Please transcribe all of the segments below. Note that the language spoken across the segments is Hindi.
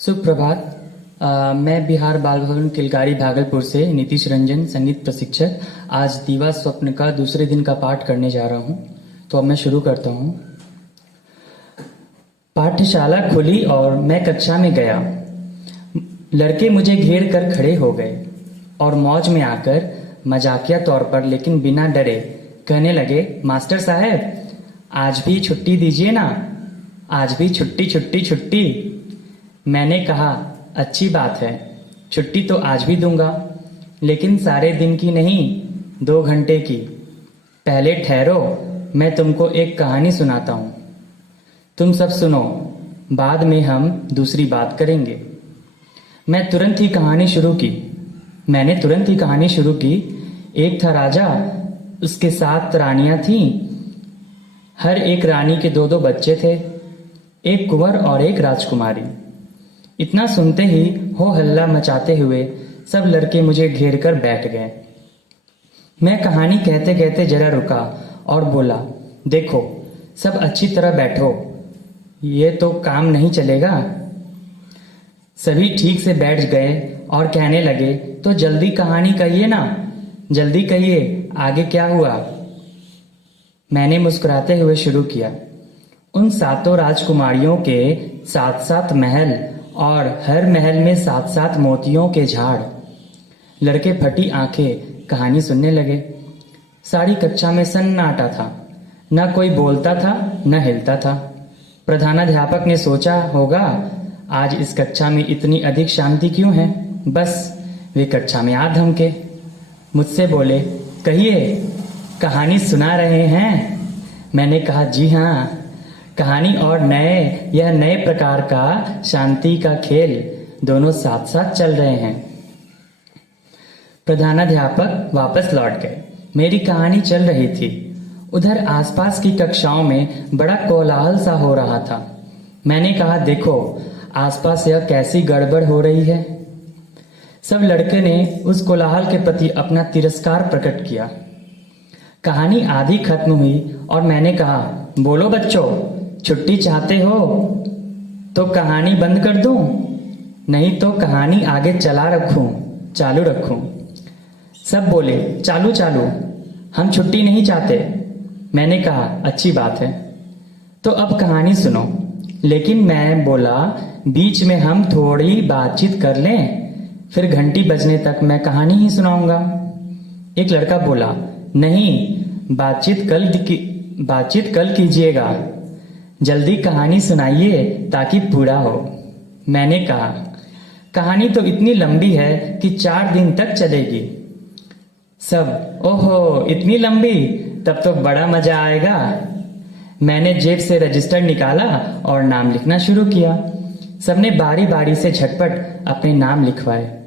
सुप्रभात। मैं बिहार बाल भवन किलकारी भागलपुर से नीतीश रंजन, संगीत प्रशिक्षक, आज दीवा स्वप्न का दूसरे दिन का पाठ करने जा रहा हूँ। तो अब मैं शुरू करता हूँ। पाठशाला खुली और मैं कक्षा में गया। लड़के मुझे घेर कर खड़े हो गए और मौज में आकर मजाकिया तौर पर लेकिन बिना डरे कहने लगे, मास्टर साहब आज भी छुट्टी दीजिए ना, आज भी छुट्टी छुट्टी छुट्टी। मैंने कहा, अच्छी बात है, छुट्टी तो आज भी दूंगा, लेकिन सारे दिन की नहीं, 2 घंटे की। पहले ठहरो, मैं तुमको एक कहानी सुनाता हूँ। तुम सब सुनो, बाद में हम दूसरी बात करेंगे। मैंने तुरंत ही कहानी शुरू की। एक था राजा, उसके 7 रानियां थीं। हर एक रानी के 2-2 बच्चे थे, एक कुंवर और एक राजकुमारी। इतना सुनते ही हो हल्ला मचाते हुए सब लड़के मुझे घेर कर बैठ गए। मैं कहानी कहते कहते जरा रुका और बोला, देखो सब अच्छी तरह बैठो, ये तो काम नहीं चलेगा। सभी ठीक से बैठ गए और कहने लगे, तो जल्दी कहानी कहिए ना, जल्दी कहिए, आगे क्या हुआ। मैंने मुस्कुराते हुए शुरू किया। उन 7 राजकुमारियों के 7-7 महल और हर महल में 7-7 मोतियों के झाड़। लड़के फटी आंखें कहानी सुनने लगे। सारी कक्षा में सन्नाटा था, न कोई बोलता था न हिलता था। प्रधानाध्यापक ने सोचा होगा, आज इस कक्षा में इतनी अधिक शांति क्यों है। बस वे कक्षा में आ धमके। मुझसे बोले, कहिए कहानी सुना रहे हैं। मैंने कहा, जी हाँ, कहानी और यह नए प्रकार का शांति का खेल दोनों साथ साथ चल रहे हैं। प्रधानाध्यापक वापस लौट गए। मेरी कहानी चल रही थी। उधर आसपास की कक्षाओं में बड़ा कोलाहल सा हो रहा था। मैंने कहा, देखो आसपास यह कैसी गड़बड़ हो रही है। सब लड़के ने उस कोलाहल के प्रति अपना तिरस्कार प्रकट किया। कहानी आधी खत्म हुई और मैंने कहा, बोलो बच्चों, छुट्टी चाहते हो तो कहानी बंद कर दूं, नहीं तो कहानी आगे चालू रखूं। सब बोले, चालू चालू, हम छुट्टी नहीं चाहते। मैंने कहा, अच्छी बात है, तो अब कहानी सुनो। लेकिन मैं बोला, बीच में हम थोड़ी बातचीत कर लें, फिर घंटी बजने तक मैं कहानी ही सुनाऊंगा। एक लड़का बोला, नहीं, बातचीत कल कीजिएगा, जल्दी कहानी सुनाइए ताकि पूरा हो। मैंने कहा, कहानी तो इतनी लंबी है कि 4 दिन तक चलेगी। सब, ओहो इतनी लंबी, तब तो बड़ा मजा आएगा। मैंने जेब से रजिस्टर निकाला और नाम लिखना शुरू किया। सबने बारी बारी से झटपट अपने नाम लिखवाए।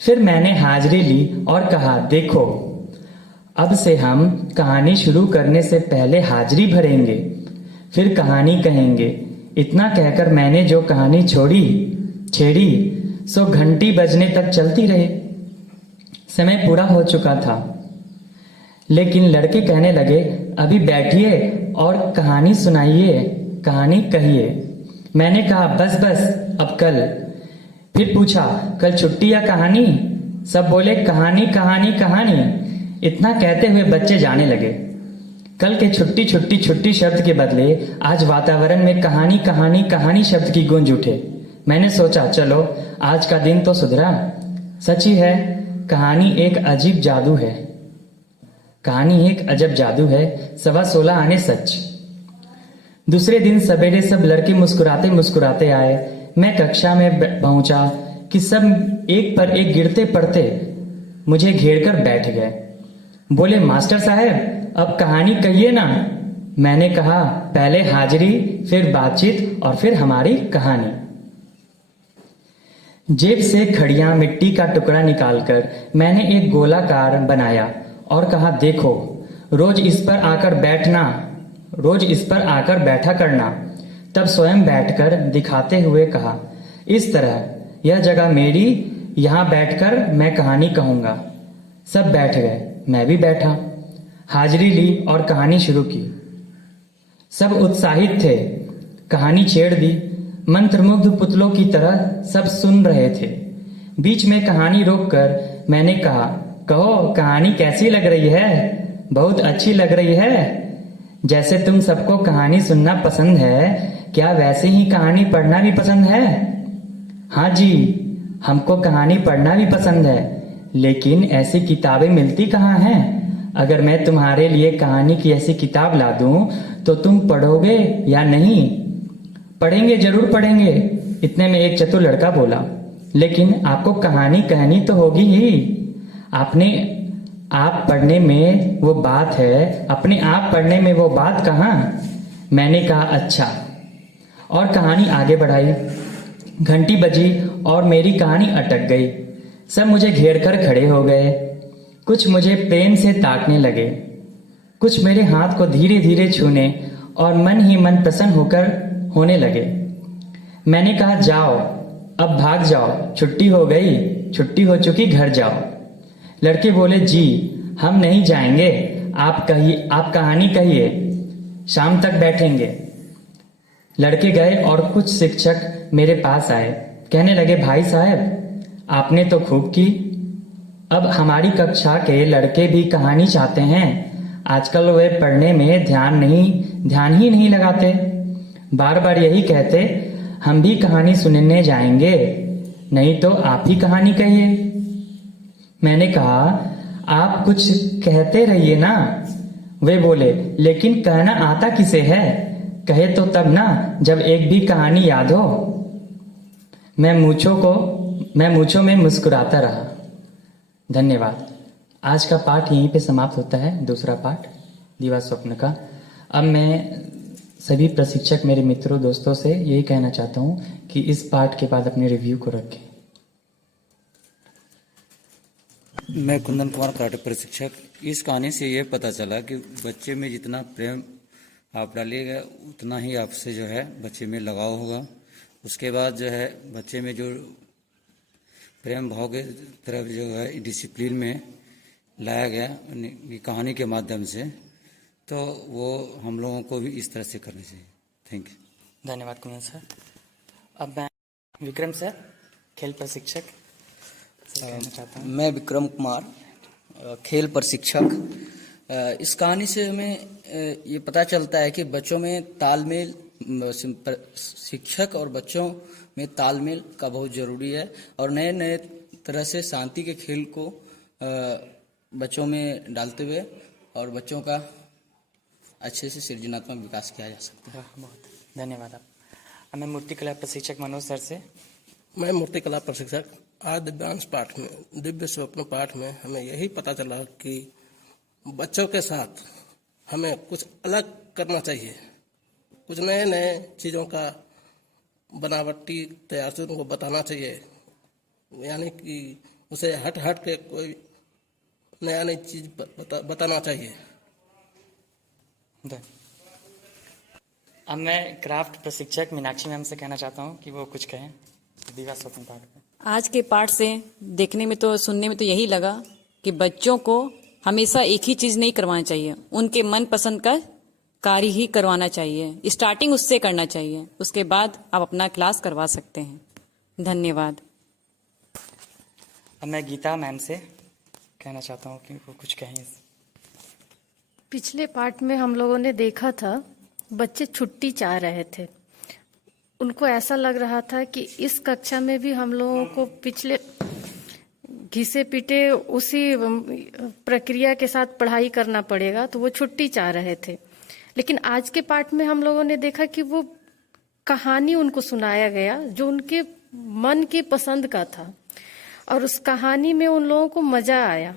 फिर मैंने हाजिरी ली और कहा, देखो अब से हम कहानी शुरू करने से पहले हाजिरी भरेंगे, फिर कहानी कहेंगे। इतना कहकर मैंने जो कहानी छेड़ी सो घंटी बजने तक चलती रही। समय पूरा हो चुका था, लेकिन लड़के कहने लगे, अभी बैठिए और कहानी सुनाइए, कहानी कहिए। मैंने कहा, बस अब कल। फिर पूछा, कल छुट्टी या कहानी। सब बोले, कहानी कहानी कहानी। इतना कहते हुए बच्चे जाने लगे। कल के छुट्टी छुट्टी छुट्टी शब्द के बदले आज वातावरण में कहानी कहानी कहानी शब्द की गूंज उठे। मैंने सोचा, चलो आज का दिन तो सुधरा। सच ही है, कहानी एक अजीब जादू है। कहानी एक अजब जादू है, 16:15 आने सच। दूसरे दिन सवेरे सब लड़के मुस्कुराते मुस्कुराते आए। मैं कक्षा में पहुंचा कि सब एक पर एक गिरते पड़ते मुझे घेर कर बैठ गए। बोले, मास्टर साहब अब कहानी कहिए ना। मैंने कहा, पहले हाजिरी, फिर बातचीत और फिर हमारी कहानी। जेब से खड़िया मिट्टी का टुकड़ा निकालकर मैंने एक गोलाकार बनाया और कहा, देखो रोज इस पर आकर बैठा करना। तब स्वयं बैठकर दिखाते हुए कहा, इस तरह यह जगह मेरी, यहां बैठकर मैं कहानी कहूंगा। सब बैठ गए, मैं भी बैठा, हाजिरी ली और कहानी शुरू की। सब उत्साहित थे, कहानी छेड़ दी। मंत्रमुग्ध पुतलों की तरह सब सुन रहे थे। बीच में कहानी रोककर मैंने कहा, कहो कहानी कैसी लग रही है? बहुत अच्छी लग रही है। जैसे तुम सबको कहानी सुनना पसंद है, क्या वैसे ही कहानी पढ़ना भी पसंद है? हाँ जी, हमको कहानी पढ़ना भी पसंद है, लेकिन ऐसी किताबें मिलती कहाँ हैं? अगर मैं तुम्हारे लिए कहानी की ऐसी किताब ला दूं तो तुम पढ़ोगे या नहीं? पढ़ेंगे, जरूर पढ़ेंगे। इतने में एक चतुर लड़का बोला, लेकिन आपको कहानी कहनी तो होगी ही। आपने आप पढ़ने में वो बात है, अपने आप पढ़ने में वो बात कहाँ? मैंने कहा अच्छा, और कहानी आगे बढ़ाई। घंटी बजी और मेरी कहानी अटक गई। सब मुझे घेर कर खड़े हो गए। कुछ मुझे प्रेम से ताकने लगे, कुछ मेरे हाथ को धीरे धीरे छूने और मन ही मन प्रसन्न होने लगे। मैंने कहा, जाओ अब भाग जाओ, छुट्टी हो गई, छुट्टी हो चुकी, घर जाओ। लड़के बोले, जी हम नहीं जाएंगे, आप कहानी कहिए, शाम तक बैठेंगे। लड़के गए और कुछ शिक्षक मेरे पास आए। कहने लगे, भाई साहब आपने तो खूब की, अब हमारी कक्षा के लड़के भी कहानी चाहते हैं। आजकल वे पढ़ने में ध्यान ही नहीं लगाते, बार बार यही कहते, हम भी कहानी सुनने जाएंगे, नहीं तो आप ही कहानी कहिए। मैंने कहा, आप कुछ कहते रहिए ना। वे बोले, लेकिन कहना आता किसे है? कहे तो तब ना, जब एक भी कहानी याद हो। मैं मूंछों में मुस्कुराता रहा। धन्यवाद। आज का पाठ यहीं पे समाप्त होता है, दूसरा पाठ दीवा स्वप्न का। अब मैं सभी प्रशिक्षक, मेरे मित्रों, दोस्तों से यही कहना चाहता हूँ कि इस पाठ के बाद अपने रिव्यू को रखें। मैं कुंदन कुमार, कराटे प्रशिक्षक। इस कहानी से ये पता चला कि बच्चे में जितना प्रेम आप डालिएगा उतना ही आपसे जो है बच्चे में लगाव होगा। उसके बाद जो है बच्चे में जो प्रेम भाव के तरफ जो है डिसिप्लिन में लाया गया कहानी के माध्यम से, तो वो हम लोगों को भी इस तरह से करना चाहिए। Thank you. धन्यवाद कुंदन सर। अब मैं विक्रम सर, खेल प्रशिक्षक, से कहना चाहता हूँ। मैं विक्रम कुमार, खेल प्रशिक्षक। इस कहानी से हमें ये पता चलता है कि बच्चों में तालमेल, शिक्षक और बच्चों में तालमेल का बहुत ज़रूरी है, और नए नए तरह से शांति के खेल को बच्चों में डालते हुए और बच्चों का अच्छे से सृजनात्मक विकास किया जा सकता है। बहुत धन्यवाद। अब मैं मूर्तिकला प्रशिक्षक मनोज सर से। मैं मूर्तिकला प्रशिक्षक। आज दिव्यांश पाठ में, दिव्य स्वप्न पाठ में हमें यही पता चला कि बच्चों के साथ हमें कुछ अलग करना चाहिए, कुछ नए नए चीज़ों का बनावटी तैयार से उनको बताना चाहिए, यानी कि उसे हट के कोई नया नई चीज़ बताना चाहिए। अब मैं क्राफ्ट प्रशिक्षक मीनाक्षी मैम से कहना चाहता हूँ कि वो कुछ कहें दीवा स्वप्न पाठ में। आज के पाठ से देखने में तो, सुनने में तो यही लगा कि बच्चों को हमेशा एक ही चीज नहीं करवाना चाहिए, उनके मन पसंद का कार्य ही करवाना चाहिए। स्टार्टिंग उससे करना चाहिए, उसके बाद आप अपना क्लास करवा सकते हैं। धन्यवाद। अब मैं गीता मैम से कहना चाहता हूँ कि वो कुछ कहें। पिछले पार्ट में हम लोगों ने देखा था बच्चे छुट्टी चाह रहे थे। उनको ऐसा लग रहा था कि इस कक्षा में भी हम लोगों को पिछले घिसे पिटे उसी प्रक्रिया के साथ पढ़ाई करना पड़ेगा, तो वो छुट्टी चाह रहे थे। लेकिन आज के पार्ट में हम लोगों ने देखा कि वो कहानी उनको सुनाया गया जो उनके मन की पसंद का था, और उस कहानी में उन लोगों को मजा आया।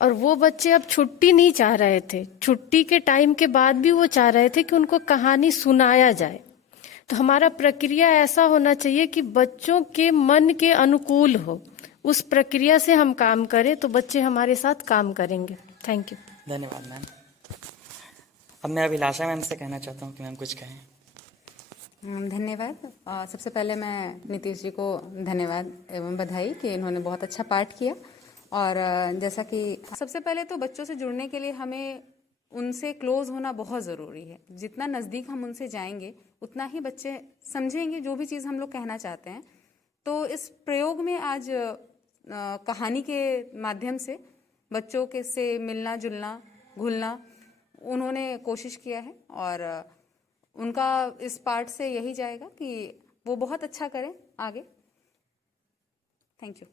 और वो बच्चे अब छुट्टी नहीं चाह रहे थे, छुट्टी के टाइम के बाद भी वो चाह रहे थे कि उनको कहानी सुनाया जाए। तो हमारा प्रक्रिया ऐसा होना चाहिए कि बच्चों के मन के अनुकूल हो, उस प्रक्रिया से हम काम करें तो बच्चे हमारे साथ काम करेंगे। Thank you. धन्यवाद मैम। अब मैं अभिलाषा मैम से कहना चाहता हूँ कि मैम कुछ कहें। धन्यवाद। सबसे पहले मैं नीतीश जी को धन्यवाद एवं बधाई कि इन्होंने बहुत अच्छा पाठ किया। और जैसा कि सबसे पहले तो बच्चों से जुड़ने के लिए हमें उनसे क्लोज होना बहुत ज़रूरी है। जितना नज़दीक हम उनसे जाएंगे उतना ही बच्चे समझेंगे जो भी चीज़ हम लोग कहना चाहते हैं। तो इस प्रयोग में आज कहानी के माध्यम से बच्चों के से मिलना जुलना घुलना उन्होंने कोशिश किया है, और उनका इस पार्ट से यही जाएगा कि वो बहुत अच्छा करें आगे। Thank you.